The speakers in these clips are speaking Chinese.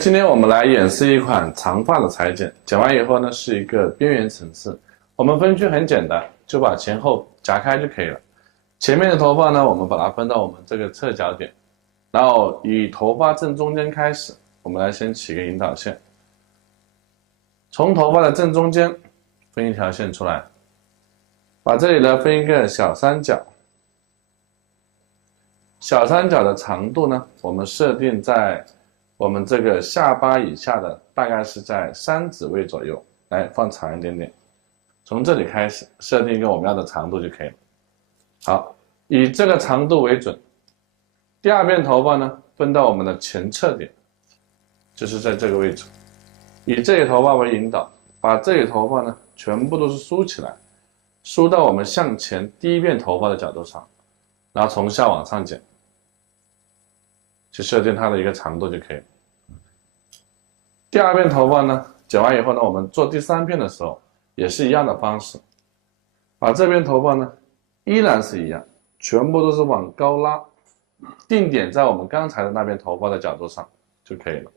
今天我们来演示一款长发的裁剪，剪完以后呢是一个边缘层次。我们分区很简单，就把前后夹开就可以了。前面的头发呢，我们把它分到我们这个侧角点，然后以头发正中间开始，我们来先起个引导线，从头发的正中间分一条线出来，把这里呢分一个小三角。小三角的长度呢，我们设定在我们这个下巴以下的，大概是在3指位左右，来放长一点点。从这里开始设定一个我们要的长度就可以了。好，以这个长度为准。第二边头发呢，分到我们的前侧点，就是在这个位置。以这里头发为引导，把这里头发呢全部都是梳起来，梳到我们向前第一边头发的角度上，然后从下往上剪。去设定它的一个长度就可以了。第二片头发呢，剪完以后呢，我们做第3片的时候也是一样的方式，把这边头发呢依然是一样，全部都是往高拉，定点在我们刚才的那边头发的角度上就可以了。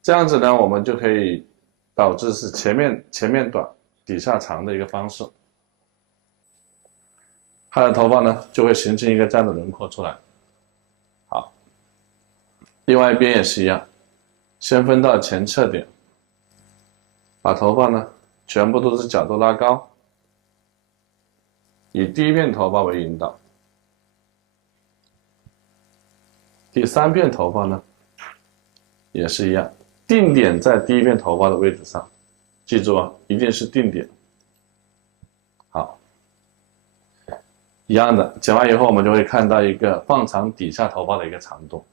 这样子呢，我们就可以导致是前面短，底下长的一个方式。它的头发呢就会形成一个这样的轮廓出来。另外一边也是一样，先分到前侧点，把头发呢全部都是角度拉高，以第一片头发为引导。第3片头发呢也是一样，定点在第一片头发的位置上，记住啊，一定是定点。好，一样的，剪完以后我们就会看到一个放长底下头发的一个长度。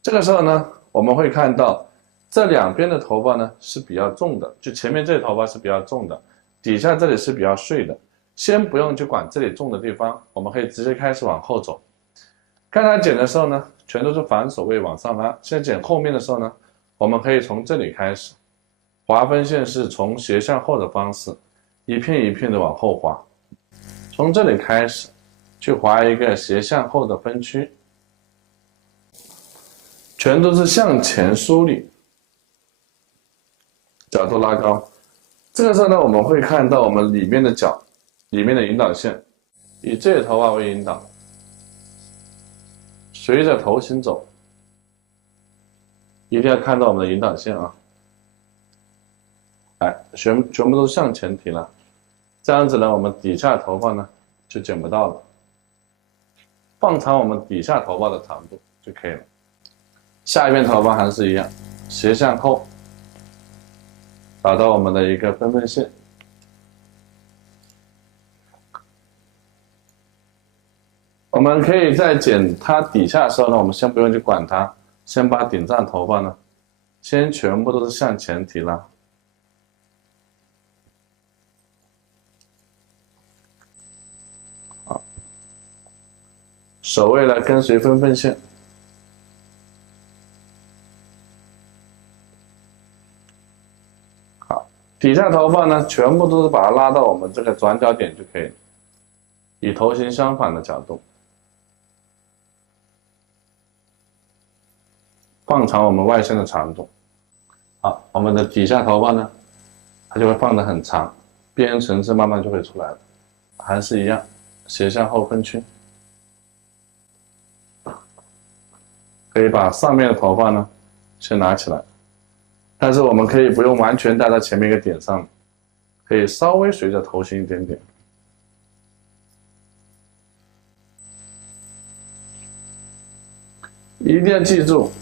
这个时候呢，我们会看到这两边的头发呢是比较重的，就前面这里头发是比较重的，底下这里是比较碎的。先不用去管这里重的地方，我们可以直接开始往后走。刚才剪的时候呢，全都是反手位往上拉。现在剪后面的时候呢，我们可以从这里开始，划分线是从斜向后的方式，一片一片的往后划。从这里开始，去划一个斜向后的分区。全都是向前梳理，角度拉高。这个时候呢，我们会看到我们里面的角，里面的引导线，以这里头发为引导，随着头型走，一定要看到我们的引导线啊！哎，全部都向前提了，这样子呢，我们底下头发呢就剪不到了，放长我们底下头发的长度就可以了。下一边头发还是一样，斜向后，找到我们的一个分分线。我们可以在剪它底下的时候呢，我们先不用去管它，先把顶上头发呢，先全部都是向前提拉。好，手位来跟随分分线。底下头发呢，全部都是把它拉到我们这个转角点就可以了，以头型相反的角度，放长我们外线的长度。好，我们的底下头发呢，它就会放得很长，边缘层次慢慢就会出来了。还是一样，斜向后分区，可以把上面的头发呢先拿起来。但是我们可以不用完全带到前面一个点上，可以稍微随着头型一点点。一定要记住，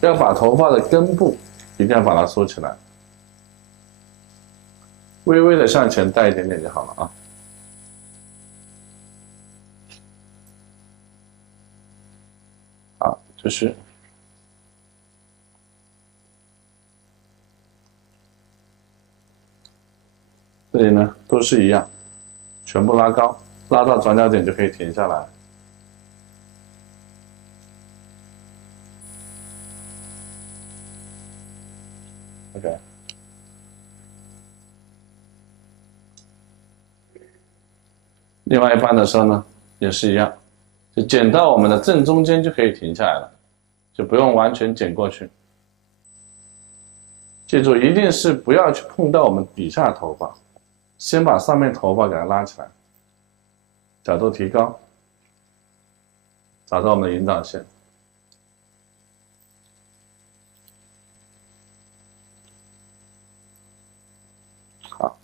要把头发的根部一定要把它梳起来，微微的向前带一点点就好了啊。好，继续。这里呢都是一样，全部拉高，拉到转角点就可以停下来。OK， 另外一半的时候呢，也是一样，就剪到我们的正中间就可以停下来了，就不用完全剪过去。记住，一定是不要去碰到我们底下的头发，先把上面头发给它拉起来，角度提高，找到我们的引导线。好，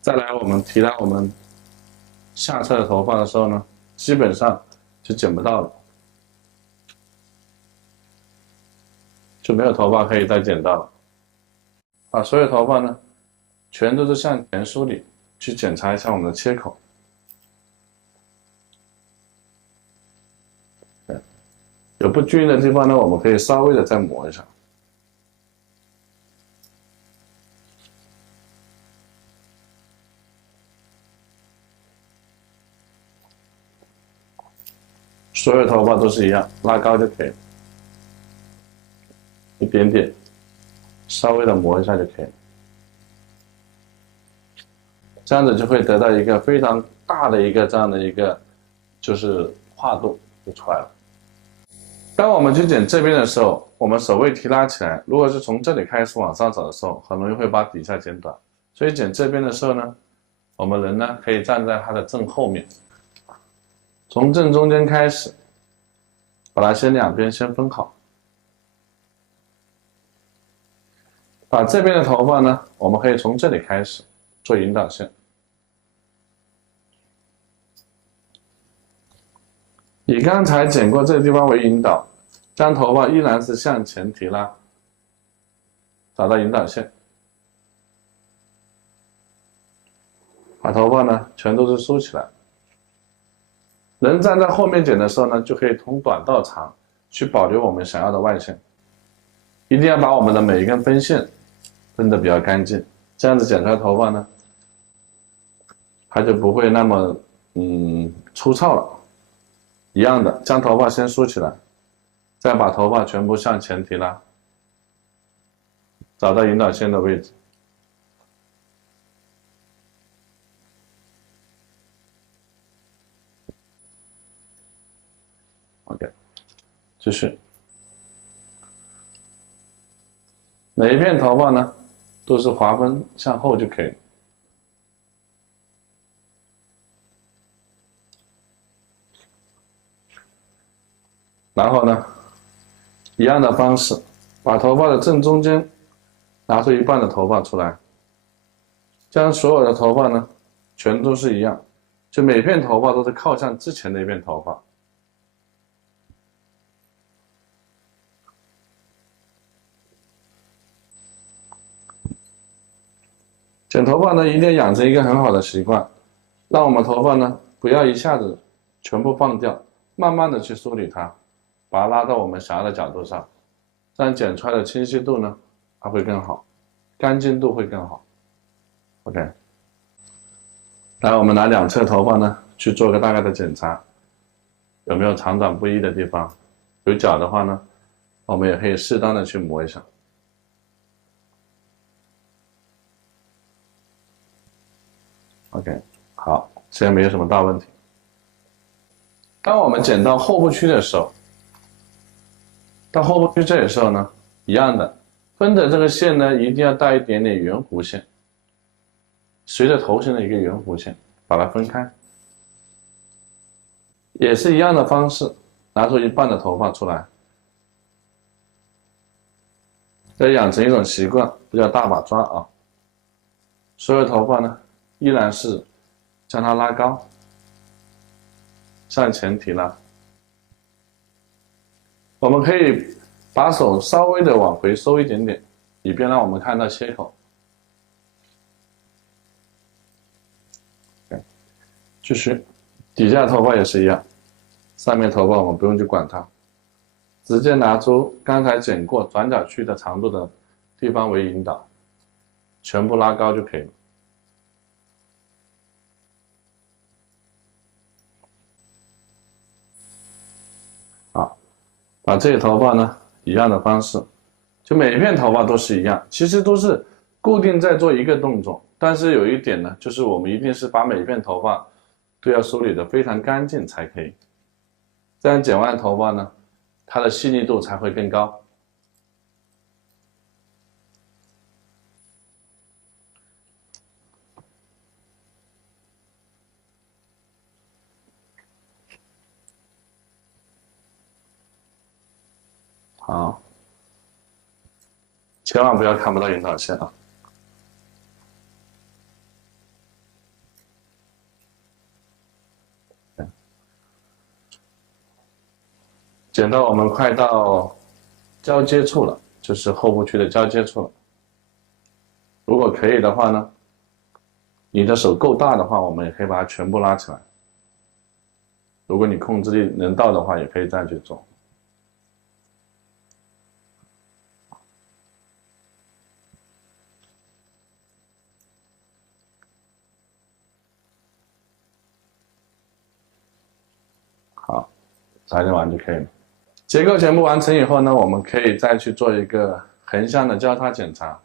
再来我们提拉我们下侧的头发的时候呢，基本上就剪不到了，就没有头发可以再剪到了。把所有头发呢，全都是向前梳理，去检查一下我们的切口。有不均匀的地方呢，我们可以稍微的再磨一下。所有头发都是一样，拉高就可以了，一点点，稍微的磨一下就可以了。这样子就会得到一个非常大的一个这样的一个就是跨度就出来了。当我们去剪这边的时候，我们手位提拉起来，如果是从这里开始往上走的时候，很容易会把底下剪短。所以剪这边的时候呢，我们人呢可以站在它的正后面，从正中间开始，把它先两边先分好。把这边的头发呢，我们可以从这里开始做引导线，以刚才剪过这个地方为引导，将头发依然是向前提拉，找到引导线，把头发呢全都是梳起来。人站在后面剪的时候呢，就可以从短到长去保留我们想要的外线。一定要把我们的每一根分线分得比较干净，这样子剪出来头发呢，它就不会那么粗糙了。一样的，将头发先梳起来，再把头发全部向前提拉，找到引导线的位置。OK， 继续。每一片头发呢，都是划分向后就可以了。然后呢，一样的方式，把头发的正中间拿出一半的头发出来，将所有的头发呢，全都是一样，就每片头发都是靠向之前的一片头发。剪头发呢，一定要养成一个很好的习惯，让我们头发呢不要一下子全部放掉，慢慢的去梳理它，把它拉到我们想要的角度上，这样剪出来的清晰度呢，它会更好，干净度会更好。OK， 来，我们拿两侧头发呢去做个大概的检查，有没有长短不一的地方？有角的话呢，我们也可以适当的去磨一下。OK， 好，现在没有什么大问题。当我们剪到后部区的时候，到后部区这里的时候呢，一样的，分的这个线呢，一定要带一点点圆弧线，随着头型的一个圆弧线，把它分开。也是一样的方式，拿出一半的头发出来，要养成一种习惯，不要大把抓啊。所有头发呢，依然是将它拉高，向前提拉。我们可以把手稍微的往回收一点点，以便让我们看到切口。继续，底下头发也是一样，上面头发我们不用去管它，直接拿出刚才剪过转角区的长度的地方为引导，全部拉高就可以了。好，把这些头发呢，一样的方式，就每一片头发都是一样，其实都是固定在做一个动作，但是有一点呢，就是我们一定是把每一片头发都要梳理得非常干净才可以，这样剪完头发呢，它的细腻度才会更高。好，千万不要看不到引导线啊。剪到我们快到交接处了，就是后部区的交接处了。如果可以的话呢，你的手够大的话，我们也可以把它全部拉起来。如果你控制力能到的话，也可以这样去做。好，裁剪完就可以了。结构全部完成以后呢，我们可以再去做一个横向的交叉检查，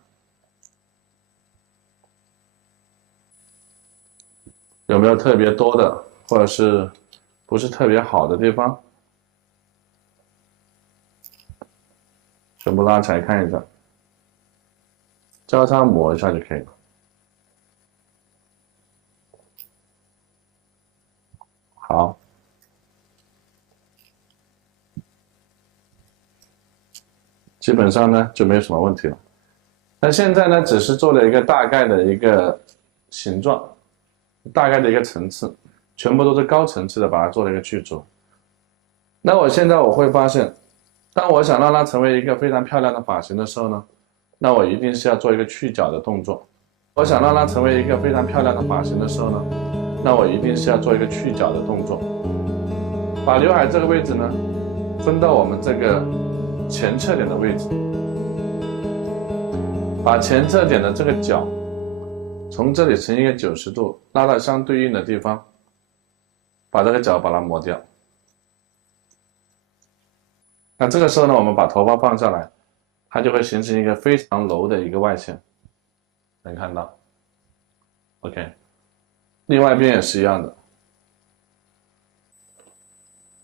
有没有特别多的，或者是不是特别好的地方，全部拉起来看一下，交叉磨一下就可以了。好。基本上呢就没有什么问题了。那现在呢，只是做了一个大概的一个形状，大概的一个层次，全部都是高层次的，把它做了一个去除。那我现在会发现，当我想让它成为一个非常漂亮的发型的时候呢，那我一定是要做一个去角的动作。我想让它成为一个非常漂亮的发型的时候呢，那我一定是要做一个去角的动作。把刘海这个位置呢，分到我们这个前侧点的位置，把前侧点的这个角从这里成一个90度拉到相对应的地方，把这个角把它磨掉。那这个时候呢，我们把头发放下来，它就会形成一个非常柔的一个外线，能看到 ？OK， 另外一边也是一样的，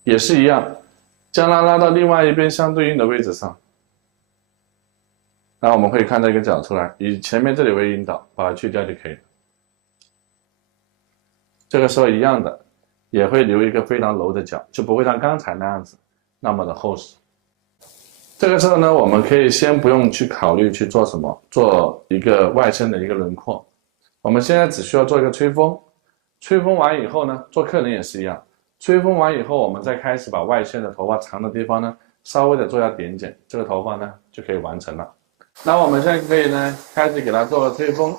也是一样。将它拉到另外一边相对应的位置上，然后我们会看到一个角出来，以前面这里为引导，把它去掉就可以了。这个时候一样的，也会留一个非常柔的角，就不会像刚才那样子那么的厚实。这个时候呢，我们可以先不用去考虑去做什么，做一个外线的一个轮廓。我们现在只需要做一个吹风，吹风完以后呢，做客人也是一样。吹风完以后，我们再开始把外线的头发长的地方呢，稍微的做一下点剪，这个头发呢就可以完成了。那我们现在可以呢，开始给它做吹风。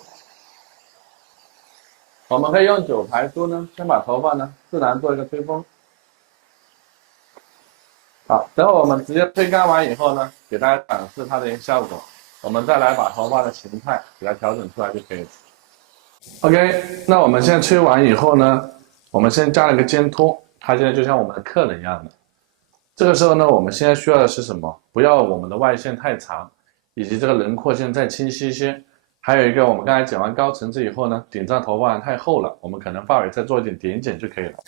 我们可以用9排梳呢，先把头发呢自然做一个吹风。好，等会我们直接吹干完以后呢，给大家展示它的一个效果，我们再来把头发的形态给它调整出来就可以了。OK， 那我们现在吹完以后呢，我们先加了一个肩托。它现在就像我们的客人一样的，这个时候呢，我们现在需要的是什么？不要我们的外线太长，以及这个轮廓线再清晰一些。还有一个，我们刚才剪完高层次以后呢，顶上头发太厚了，我们可能发尾再做一点点剪就可以了。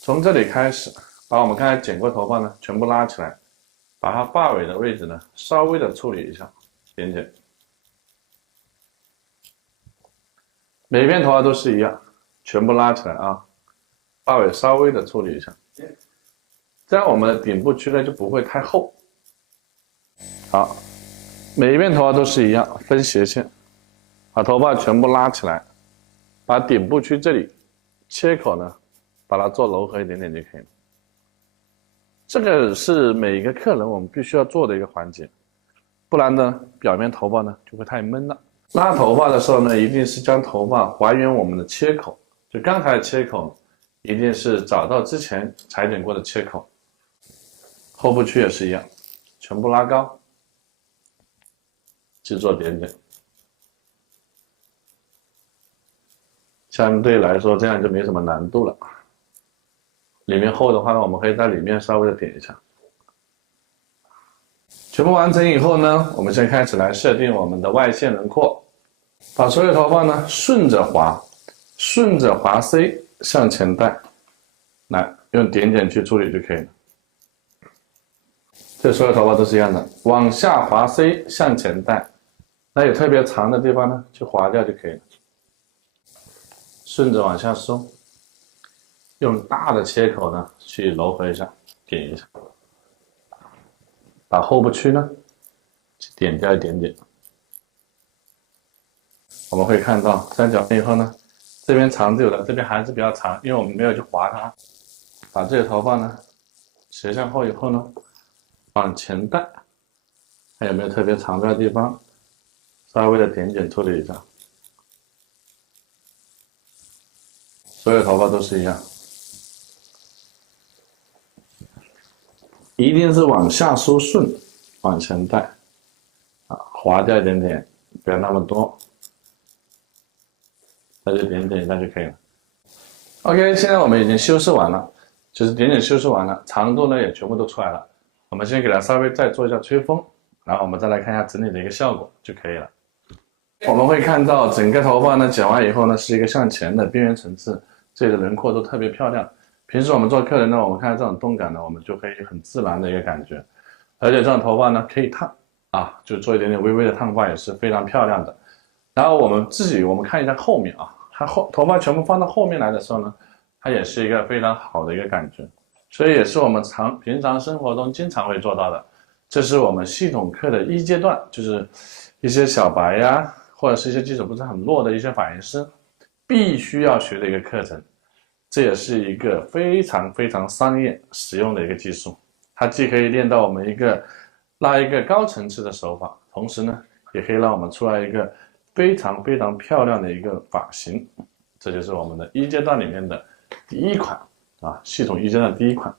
从这里开始，把我们刚才剪过头发呢全部拉起来，把它发尾的位置呢稍微的处理一下，点剪。每一边头发都是一样，全部拉起来啊。发尾稍微的处理一下，这样我们的顶部区呢就不会太厚。好，每一边头发都是一样，分斜线，把头发全部拉起来，把顶部区这里切口呢，把它做柔和一点点就可以了。这个是每一个客人我们必须要做的一个环节，不然呢，表面头发呢就会太闷了。拉头发的时候呢，一定是将头发还原我们的切口，就刚才的切口。一定是找到之前裁剪过的切口，后部区也是一样，全部拉高，去做点剪。相对来说，这样就没什么难度了。里面厚的话呢，我们可以在里面稍微的点一下。全部完成以后呢，我们先开始来设定我们的外线轮廓，把所有头发呢顺着滑 C。向前带，来用点剪去处理就可以了。这所有头发都是一样的，往下滑 C 向前带，那有特别长的地方呢，去划掉就可以了。顺着往下收，用大的切口呢去柔和一下，点一下。把后部区呢去点掉一点点。我们会看到三角面以后呢，这边长度有的，这边还是比较长，因为我们没有去划它。把这个头发呢斜向后以后呢，往前带，看有没有特别长的地方，稍微的点处理一下。所有头发都是一样，一定是往下梳顺，往前带，划掉一点点，不要那么多，那就点一下就可以了。OK， 现在我们已经修饰完了，就是点修饰完了，长度呢也全部都出来了。我们先给它稍微再做一下吹风，然后我们再来看一下整体的一个效果就可以了。我们会看到整个头发呢剪完以后呢是一个向前的边缘层次，这里的轮廓都特别漂亮。平时我们做客人呢，我们看到这种动感呢，我们就可以很自然的一个感觉，而且这种头发呢可以烫啊，就做一点点微微的烫发也是非常漂亮的。然后我们看一下后面啊，它头发全部放到后面来的时候呢，它也是一个非常好的一个感觉，所以也是我们平常生活中经常会做到的。这是我们系统课的一阶段，就是一些小白呀，或者是一些基础不是很弱的一些发型师必须要学的一个课程。这也是一个非常非常商业实用的一个技术，它既可以练到我们拉一个高层次的手法，同时呢，也可以让我们出来一个非常非常漂亮的一个发型。这就是我们的一阶段里面的第一款啊，系统一阶段第一款。